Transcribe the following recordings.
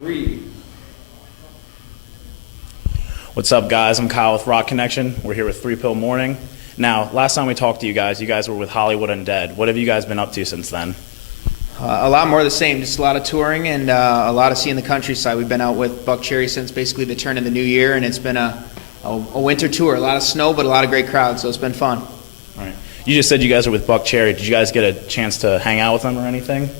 Three. What's up, guys? I'm Kyle with Rokonnection. We're here with 3 Pill Morning. Now, last time we talked to you guys were with Hollywood Undead. What have you guys been up to since then? A lot more of the same, just a lot of touring and a lot of seeing the countryside. We've been out with Buck Cherry since basically the turn of the new year, and it's been a winter tour. A lot of snow, but a lot of great crowds, so it's been fun. All right. You just said you guys are with Buck Cherry. Did you guys get a chance to hang out with them or anything?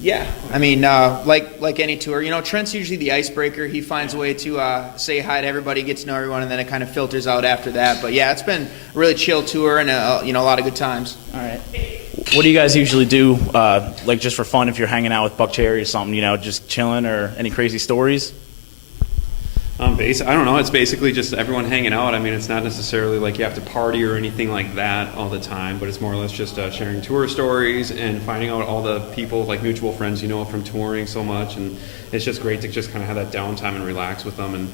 Yeah, I mean, like any tour, Trent's usually the icebreaker. He finds a way to say hi to everybody, get to know everyone, and then it kind of filters out after that. But yeah, it's been a really chill tour and a lot of good times. All right. What do you guys usually do, like just for fun if you're hanging out with Buck Cherry or something, just chilling, or any crazy stories? I don't know. It's basically just everyone hanging out. I mean, it's not necessarily like you have to party or anything like that all the time, but it's more or less just sharing tour stories and finding out all the people, like mutual friends, from touring so much. And it's just great to just kind of have that downtime and relax with them and,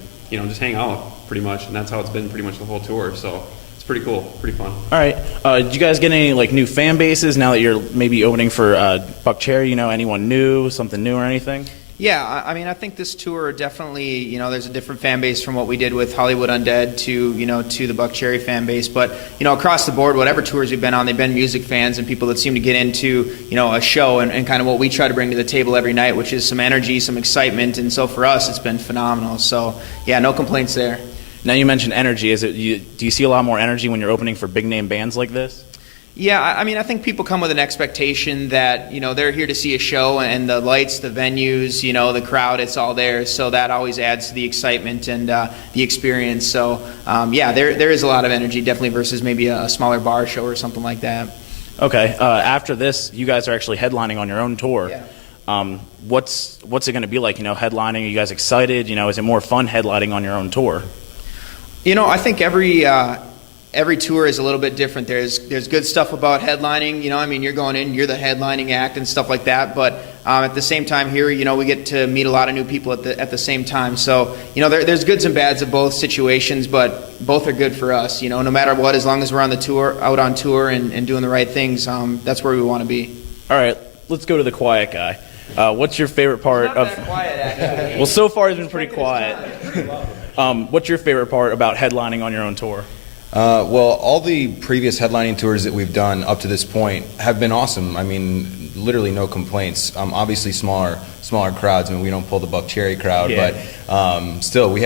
just hang out pretty much. And that's how it's been pretty much the whole tour. So it's pretty cool, pretty fun. All right. Did you guys get any new fan bases now that you're maybe opening for Buck Cherry? Anyone new, something new or anything? Yeah, I mean, I think this tour definitely, there's a different fan base from what we did with Hollywood Undead to the Buck Cherry fan base. But, across the board, whatever tours we've been on, they've been music fans and people that seem to get into, a show and kind of what we try to bring to the table every night, which is some energy, some excitement. And so for us, it's been phenomenal. So, yeah, no complaints there. Now you mentioned energy. Do you see a lot more energy when you're opening for big name bands like this? Yeah, I mean, I think people come with an expectation that, they're here to see a show and the lights, the venues, the crowd, it's all there. So that always adds to the excitement and the experience. So, yeah, there is a lot of energy, definitely, versus maybe a smaller bar show or something like that. Okay. After this, you guys are actually headlining on your own tour. Yeah. What's it going to be like, headlining? Are you guys excited? Is it more fun headlining on your own tour? I think every tour is a little bit different. There's good stuff about headlining. You're going in, you're the headlining act and stuff like that. But at the same time here, we get to meet a lot of new people at the same time. So, there's goods and bads of both situations, but both are good for us. No matter what, as long as we're on the tour, out on tour and doing the right things, that's where we want to be. All right, let's go to the quiet guy. What's your favorite part Not that quiet, actually. Well, so far he's been pretty quiet. What's your favorite part about headlining on your own tour? Well, all the previous headlining tours that we've done up to this point have been awesome. I mean, literally no complaints. Obviously smaller crowds. I mean, we don't pull the Buck Cherry crowd, yeah. But still, we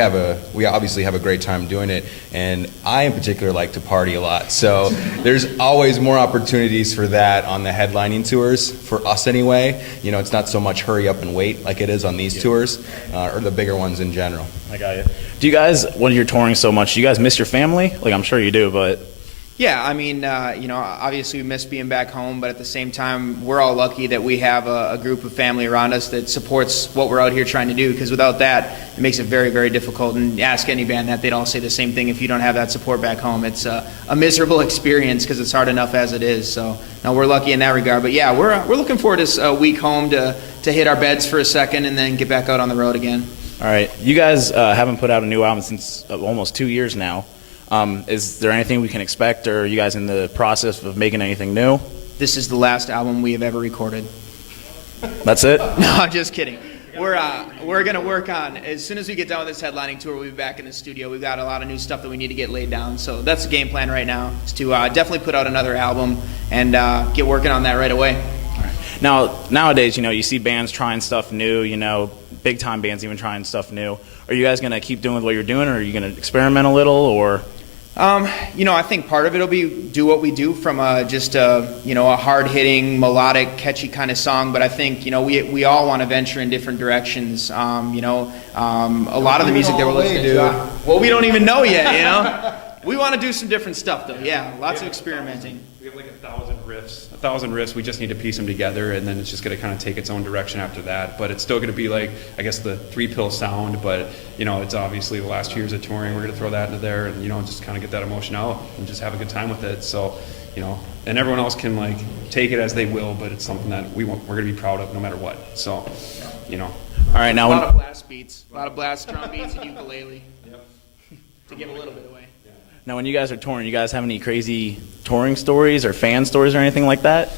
obviously have a great time doing it. And I, in particular, like to party a lot. So there's always more opportunities for that on the headlining tours, for us anyway. It's not so much hurry up and wait like it is on these tours, or the bigger ones in general. I got you. Do you guys, when you're touring so much, do you guys miss your family? Like, I'm sure you do, but... Yeah, I mean, obviously we miss being back home, but at the same time, we're all lucky that we have a group of family around us that supports what we're out here trying to do, because without that, it makes it very, very difficult. And ask any band that, they'd all say the same thing. If you don't have that support back home, it's a miserable experience because it's hard enough as it is. So, no, we're lucky in that regard. But yeah, we're looking forward to a week home to hit our beds for a second and then get back out on the road again. All right. You guys haven't put out a new album since almost 2 years now. Is there anything we can expect, or are you guys in the process of making anything new? This is the last album we have ever recorded. That's it? No, I'm just kidding. We're going to work on, as soon as we get done with this headlining tour, we'll be back in the studio. We've got a lot of new stuff that we need to get laid down. So that's the game plan right now, is to definitely put out another album and get working on that right away. All right. Now, nowadays, you see bands trying stuff new, big time bands even trying stuff new. Are you guys going to keep doing what you're doing, or are you going to experiment a little, or? I think part of it will be do what we do from just a hard-hitting, melodic, catchy kind of song. But I think, we all want to venture in different directions. A lot of the music that we're listening to, well, we don't even know yet, We want to do some different stuff, though. Yeah, lots of experimenting. We have like 1,000 riffs. We just need to piece them together, and then it's just going to kind of take its own direction after that. But it's still going to be like, I guess, the 3 Pill sound. But it's obviously the last 2 years of touring. We're going to throw that into there, and just kind of get that emotion out and just have a good time with it. So, and everyone else can take it as they will, but it's something that we're going to be proud of no matter what. So, All right, now a lot of blast beats, a lot of blast drum beats and ukulele. Yep. To give a little bit away. Now, when you guys are touring, you guys have any crazy touring stories or fan stories or anything like that?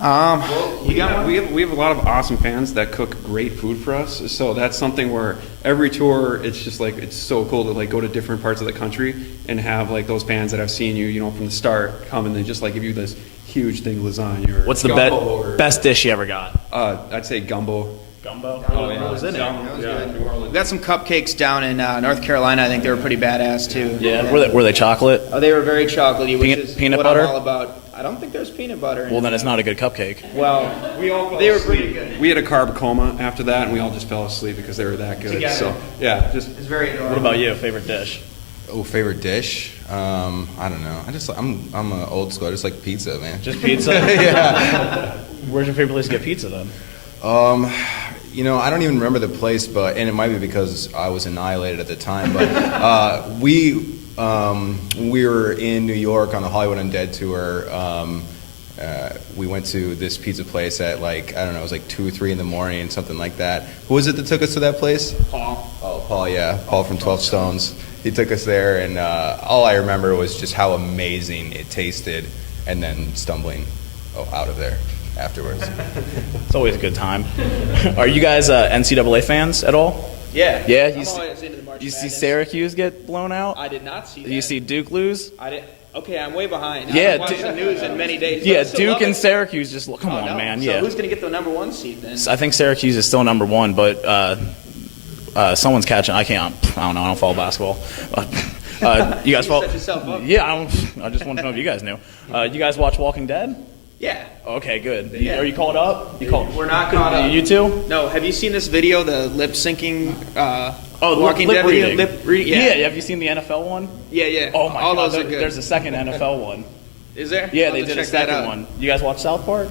You got one? We have a lot of awesome fans that cook great food for us. So that's something where every tour, it's just like it's so cool to like go to different parts of the country and have like those fans that have seen you, you know, from the start come and they just like give you this huge thing, lasagna. Or What's the gumbo or- best dish you ever got? I'd say gumbo. Gumbo. What was in it? New Orleans. We got some cupcakes down in North Carolina. I think they were pretty badass too. Yeah. Were they chocolate? Oh, they were very chocolatey, which is Peanut what butter? I'm all about. I don't think there's peanut butter in Well, it. then it's not a good cupcake. Well, We all fell they were asleep. pretty good. We had a carb coma after that, and we all just fell asleep because they were that good. Together. So yeah, just It's very adorable. What about you? Favorite dish? Oh, favorite dish? I don't know. I'm a old school. I just like pizza, man. Just pizza? Yeah. Where's your favorite place to get pizza then? You know, I don't even remember the place, and it might be because I was annihilated at the time. But we were in New York on the Hollywood Undead tour. We went to this pizza place at like, I don't know, it was like 2 or 3 in the morning, something like that. Who was it that took us to that place? Paul. Oh, Paul, yeah, Paul from 12 Stones. He took us there, and all I remember was just how amazing it tasted, and then stumbling out of there afterwards. It's always a good time. Are you guys NCAA fans at all? Yeah. Yeah, I'm always into the March You see Madness. Syracuse get blown out? I did not see that. You see Duke lose? I did. Okay, I'm way behind. I Yeah, haven't watched the news in many days. Yeah, But I still Duke love and it. Syracuse just come Oh, on, no. man. So Yeah, who's going to get the number 1 seed then? I think Syracuse is still number 1, but someone's catching. I don't know. I don't follow basketball. You guys follow? set yourself up. Yeah, I just want to know if you guys knew. You guys watch Walking Dead? Yeah. Okay, good. Yeah. Are you caught up? We're not caught up. You too? No, have you seen this video, the lip syncing Walking lip Dead reading. video? Lip reading? Yeah. Have you seen the NFL one? Yeah. Oh my All god, those are good. there's a second NFL one. Is there? Yeah, I'll they have to did a check that second out. one. You guys watch South Park?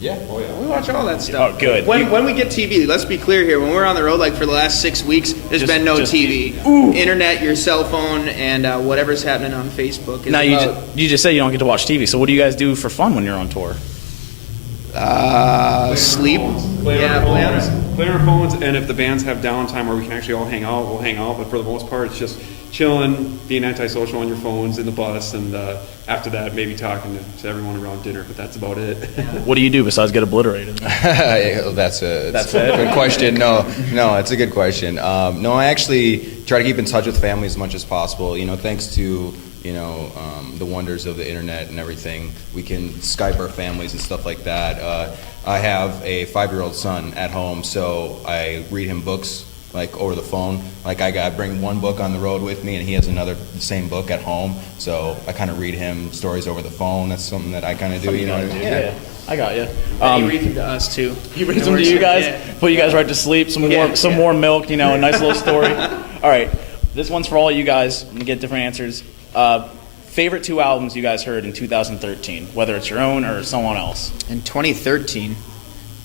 Yeah. Oh, yeah. We watch all that stuff. Oh, good. When we get TV, let's be clear here. When we're on the road, like for the last 6 weeks, there's been no just- TV. Internet, your cell phone, and whatever's happening on Facebook. Is Now about, you just said you don't get to watch TV. So what do you guys do for fun when you're on tour? sleep. play Yeah, on our play on phones, play on our phones, and if the bands have downtime where we can actually all hang out, we'll hang out. But for the most part, it's just chilling, being antisocial on your phones in the bus, and after that, maybe talking to everyone around dinner. But that's about it. What do you do besides get obliterated? That's a That's good question. No, it's a good question. No, I actually try to keep in touch with family as much as possible. You know, thanks to the wonders of the internet and everything, we can Skype our families and stuff like that. I have a 5-year-old son at home, so I read him books like over the phone. Like I bring one book on the road with me, and he has the same book at home. So I kind of read him stories over the phone. That's something that I kind of do. You know, Yeah, I got you. and he reads them to us too. He reads them to you guys, Yeah. put you guys right to sleep. Some more milk. A nice little story. All right, this one's for all you guys. I'm gonna get different answers. Favorite 2 albums you guys heard in 2013, whether it's your own or someone else. In 2013,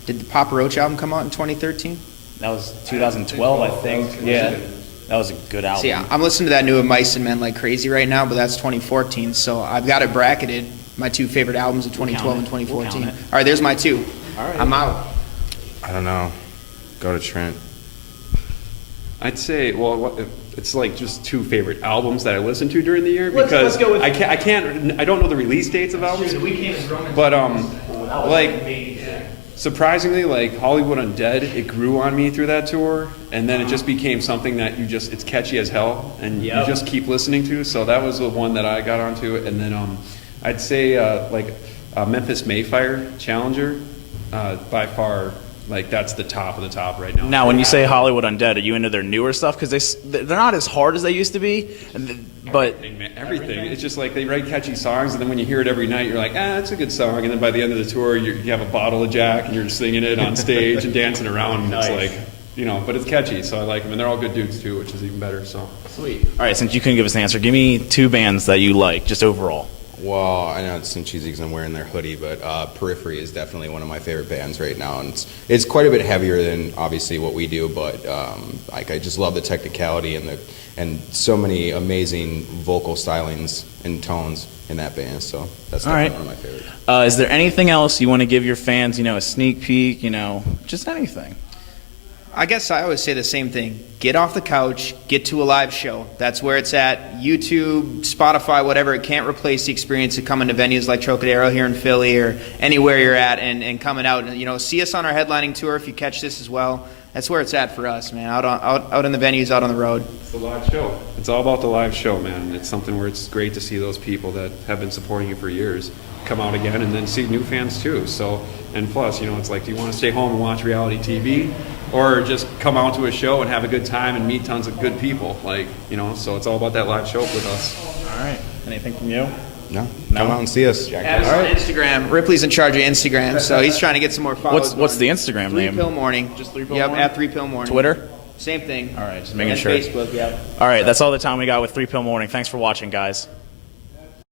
did the Papa Roach album come out in 2013? That was 2012, I think. Yeah, that was a good album. See, I'm listening to that new of Mice and Men like crazy right now, but that's 2014. So I've got it bracketed. My 2 favorite albums of 2012 and We'll 2014. count it. All right, there's my 2. All right. I'm out. I don't know. Go to Trent. I'd say, it's like just 2 favorite albums that I listened to during the year Let's because go with- I don't know the release dates of albums, but surprisingly, like Hollywood Undead, it grew on me through that tour, and then it just became something that it's catchy as hell, and you just keep listening to. So that was the one that I got onto, and then I'd say Memphis Mayfire Challenger, by far. Like that's the top of the top right now. Now, when you say Hollywood Undead, are you into their newer stuff? Because they're not as hard as they used to be, but Everything. It's just like they write catchy songs, and then when you hear it every night, you're like, that's a good song. And then by the end of the tour, you have a bottle of Jack, and you're singing it on stage and dancing around. And Nice. it's like, but it's catchy, so I like them. And they're all good dudes, too, which is even better. So Sweet. all right. Since you couldn't give us an answer, give me 2 bands that you like, just overall. Well, I know it's some cheesy because I'm wearing their hoodie, but Periphery is definitely one of my favorite bands right now, and it's quite a bit heavier than obviously what we do, but I just love the technicality and so many amazing vocal stylings and tones in that band. So that's All definitely right. one of my favorites. Is there anything else you want to give your fans? A sneak peek. Just anything. I guess I always say the same thing. Get off the couch, get to a live show. That's where it's at. YouTube, Spotify, whatever. It can't replace the experience of coming to venues like Trocadero here in Philly or anywhere you're at and coming out. And, see us on our headlining tour if you catch this as well. That's where it's at for us, man. Out in the venues, out on the road. It's the live show. It's all about the live show, man. It's something where it's great to see those people that have been supporting you for years come out again, and then see new fans too. So, and plus, it's like, do you want to stay home and watch reality TV, or just come out to a show and have a good time and meet tons of good people? So it's all about that live show with us. All right. Anything from you? No, come out and see us. Add us on Instagram. Ripley's in charge of Instagram, so he's trying to get some more followers. What's the Instagram name? 3 Pill Morning. Just 3 Pill Yep, Morning? at 3 Pill Morning. Twitter? Same thing. All right, just making And sure. Facebook, yeah. All right, that's all the time we got with 3 Pill Morning. Thanks for watching, guys.